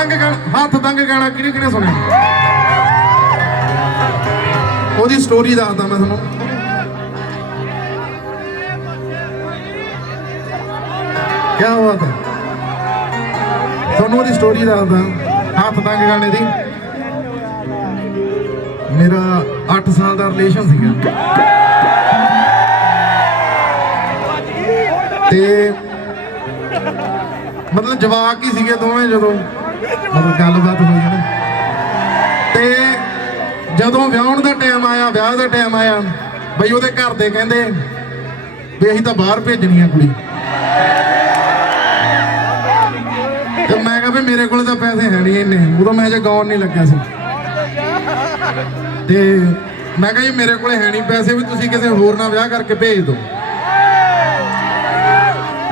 ਤੰਗ ਹੱਥ ਤੰਗ ਗਾਣਾ ਕਿਹਨੇ ਕਿਹਨੇ ਸੁਣਿਆ? ਉਹਦੀ ਸਟੋਰੀ ਦੱਸਦਾ ਮੈਂ ਤੁਹਾਨੂੰ। ਕੀ ਬਾਤ ਤੁਹਾਨੂੰ ਉਹਦੀ ਸਟੋਰੀ ਦੱਸਦਾ, ਹੱਥ ਤੰਗ ਗਾਣੇ ਦੀ ਮੇਰਾ 8 ਸਾਲ ਦਾ ਰਿਲੇਸ਼ਨ ਸੀਗਾ। ਤੇ ਮਤਲਬ ਜਵਾਕ ਹੀ ਸੀਗੇ ਦੋਵੇਂ ਜਦੋਂ। ਮਤਲਬ ਗੱਲਬਾਤ ਹੋਈ ਨਾ? ਤੇ ਜਦੋਂ ਵਿਆਹਣ ਦਾ ਟਾਈਮ ਆਇਆ, ਵਿਆਹ ਦਾ ਟਾਈਮ ਆਇਆ, ਬਈ ਉਹਦੇ ਘਰ ਦੇ ਕਹਿੰਦੇ, ਵੀ ਅਸੀਂ ਤਾਂ ਬਾਹਰ ਭੇਜਣੀ ਆ ਕੁੜੀ। ਤੇ ਮੈਂ ਕਿਹਾ ਵੀ ਮੇਰੇ ਕੋਲ ਤਾਂ ਪੈਸੇ ਹੈ ਨਹੀਂ ਇੰਨੇ। ਉਦੋਂ ਮੈਂ ਜੇ ਗਾਉਣ ਨਹੀਂ ਲੱਗਾ ਸੀ। ਤੇ ਮੈਂ ਕਿਹਾ ਜੀ, ਮੇਰੇ ਕੋਲੇ ਹੈ ਨਹੀਂ ਪੈਸੇ, ਵੀ ਤੁਸੀਂ ਕਿਸੇ ਹੋਰ ਨਾਲ ਵਿਆਹ ਕਰਕੇ ਭੇਜ ਦਿਓ।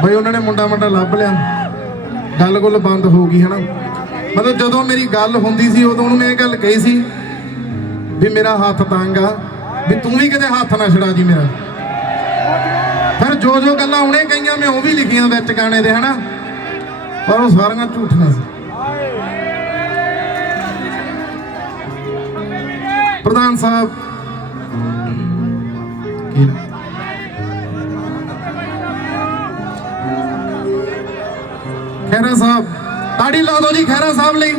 ਬਈ ਉਹਨਾਂ ਨੇ ਮੁੰਡਾ ਮੁੰਡਾ ਲੱਭ ਲਿਆ। ਗੱਲ ਗੁੱਲ ਬੰਦ ਹੋ ਗਈ, ਹਨਾ? ਮਤਲਬ ਜਦੋਂ ਮੇਰੀ ਗੱਲ ਹੁੰਦੀ ਸੀ, ਉਦੋਂ ਉਹਨੂੰ ਮੈਂ ਇਹ ਗੱਲ ਕਹੀ ਸੀ ਵੀ ਮੇਰਾ ਹੱਥ ਤੰਗ ਆ, ਵੀ ਤੂੰ ਵੀ ਕਿਤੇ ਹੱਥ ਨਾ ਛੜਾ ਜੀ ਮੇਰਾ। ਫਿਰ ਜੋ ਜੋ ਗੱਲਾਂ ਉਹਨੇ ਕਹੀਆਂ, ਮੈਂ ਉਹ ਵੀ ਲਿਖੀਆਂ ਵਿੱਚ ਗਾਣੇ ਦੇ, ਹਨਾ? ਪਰ ਉਹ ਸਾਰੀਆਂ ਝੂਠੀਆਂ ਸੀ। ਪ੍ਰਧਾਨ ਸਾਹਿਬ, ਕੀ ਖਹਿਰਾ ਸਾਹਿਬ ਤਾੜੀ ਲਾ ਦਿਓ ਜੀ ਖਹਿਰਾ ਸਾਹਿਬ ਲਈ।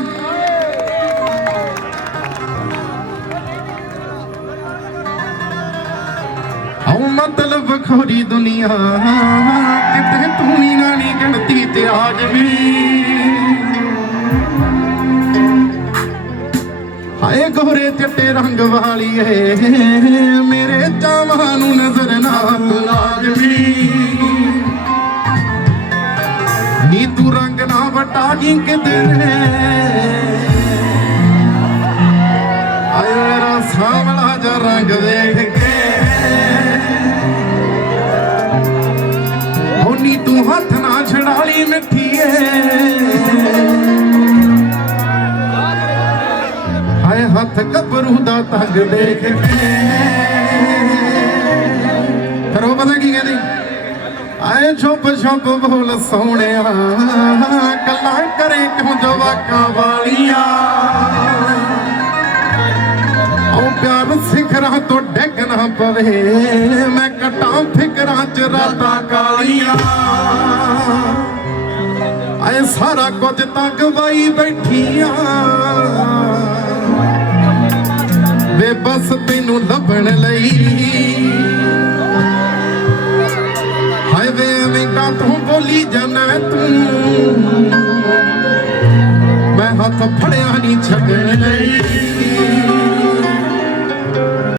ਆਉ ਮਤਲਬ ਖੋਰੀ ਦੁਨੀਆ, ਕਿਤੇ ਤੂੰ ਹੀ ਨਾ ਨਹੀਂ ਗਿਣਤੀ ਤੇ ਆਜ ਵੀ ਹਾਏ ਗੋਰੇ ਚਿੱਟੇ ਰੰਗ ਵਾਲੀ ਏ ਮੇਰੇ ਚਾਵਾਂ ਨੂੰ ਨਜ਼ਰ ਨਾ ਤੂੰ ਲਾਜਮੀ ਨੀ ਤੂੰ ਰੰਗ ਨਾ ਵਟਾ ਕਿਧਰੇ ਆਏ ਮੇਰਾ ਸਾਵਲਾ ਜਿਹਾ ਰੰਗ ਦੇਖ ਕੇ। ਹੋ ਤੂੰ ਹੱਥ ਨਾ ਛੜਾ ਲਈ ਮਿੱਠੀਏ। ਹਾਏ ਹੱਥ ਗੱਭਰੂ ਦਾ ਤੰਗ ਦੇਖ ਕੇ। ਫਿਰ ਉਹ ਪਤਾ ਕੀ ਕਹਿੰਦੀ? ਆਏ ਛੁਪ ਛੁਪ ਬੋਲ ਸੋਹਣਿਆ। ਗੱਲਾਂ ਕਰੇ ਕਿਉਂ ਜਵਾਕਾਂ ਵਾਲੀਆਂ? ਉਹ ਪਿਆਰ ਸਿਖਰਾਂ ਤੋਂ ਡਿੱਗ ਨਾ ਪਵੇ। ਮੈਂ ਕਟਾਂ ਫਿਕਰਾਂ ਚ ਰਾਤਾਂ ਕਾਲੀਆਂ। ਆਏ ਸਾਰਾ ਕੁਝ ਤਾਂ ਗਵਾਈ ਬੈਠੀਆਂ। ਵੇ ਬਸ ਤੈਨੂੰ ਲੱਭਣ ਲਈ। ਤੂੰ ਬੋਲੀ ਜਾਣਾ ਤੂੰ। ਮੈਂ ਹੱਥ ਫੜਿਆ ਨਹੀਂ ਛੱਡਣ ਲਈ।